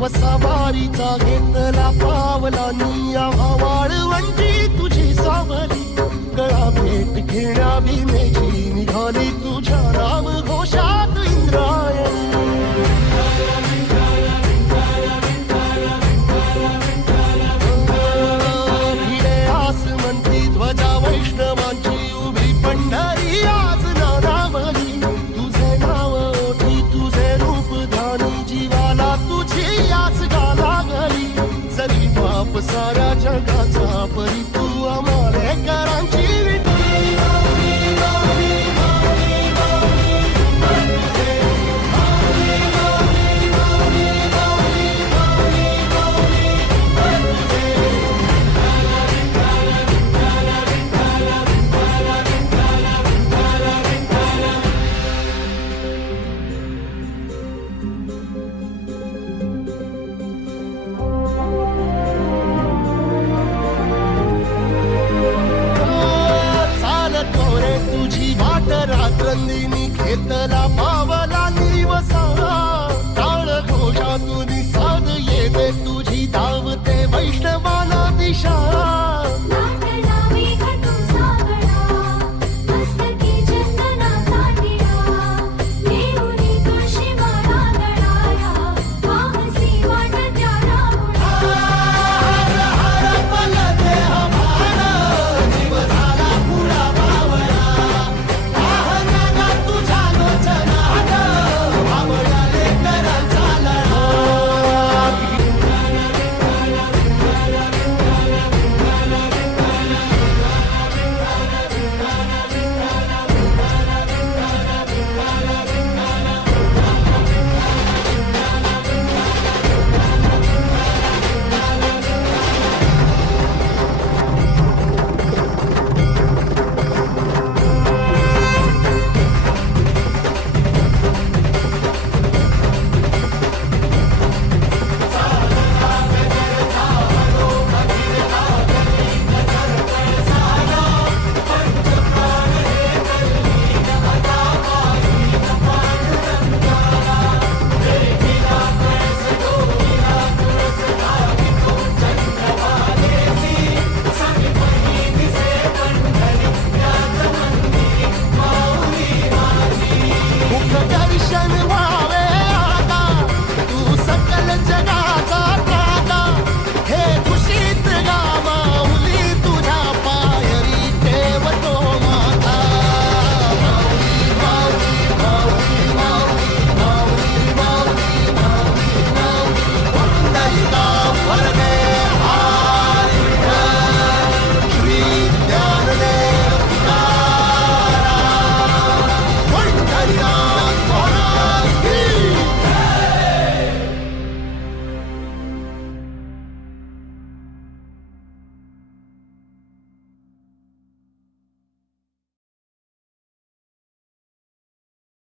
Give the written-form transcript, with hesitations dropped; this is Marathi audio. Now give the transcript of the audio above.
वसावारीचा घेतला पावलांनी आव्हाळ वंटी तुझी सावली गळा भेट घेण्या भीमेची निघाली तुझ्या राम घोषात इंद्रायणी भिडे आसमंती ध्वजा वैष्णवांची उभी पंढरी आज नानावली तुझे नाव ओठी तुझे रूप ध्यानी जीवाला तुझी जरी बाप साऱ्या जगाचा परी तू आम्हाला करांची रात्रंदिनी घेतला